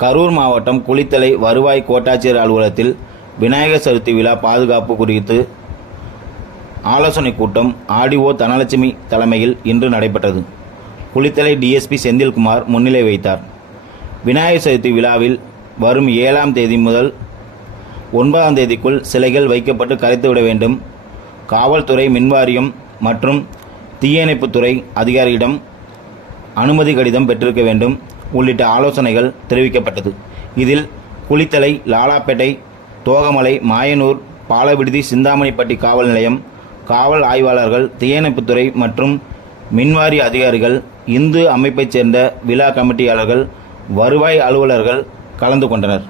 கரூர் மாவட்டம் குளித்தலை வருவாய் கோட்டாட்சியர் அலுவலகத்தில் விநாயகர் சதுர்த்தி விழா பாதுகாப்பு குறித்து ஆலோசனைக் கூட்டம் ஆடிஓ தனலட்சுமி தலைமையில் இன்று நடைபெற்றது. குளித்தலை டிஎஸ்பி செந்தில்குமார் முன்னிலை வைத்தார் விநாயகர் சதுர்த்தி விழாவில் வரும் ஏழாம் தேதி முதல் ஒன்பதாம் தேதிக்குள் சிலைகள் வைக்கப்பட்டு கரைத்துவிட வேண்டும். காவல்துறை மின்வாரியம் மற்றும் தீயணைப்புத்துறை அதிகாரியிடம் அனுமதி கடிதம் பெற்றிருக்க வேண்டும். உள்ளிட்ட ஆலோசனைகள் தெரிவிக்கப்பட்டது. இதில் குளித்தலை லாலாப்பேட்டை தோகமலை மாயனூர் பாலவிடுதி சிந்தாமணிப்பட்டி காவல் நிலையம் காவல் ஆய்வாளர்கள் தீயணைப்புத்துறை மற்றும் மின்வாரி அதிகாரிகள் இந்து அமைப்பைச் சேர்ந்த விழா கமிட்டியாளர்கள் வருவாய் அலுவலர்கள் கலந்து கொண்டனர்.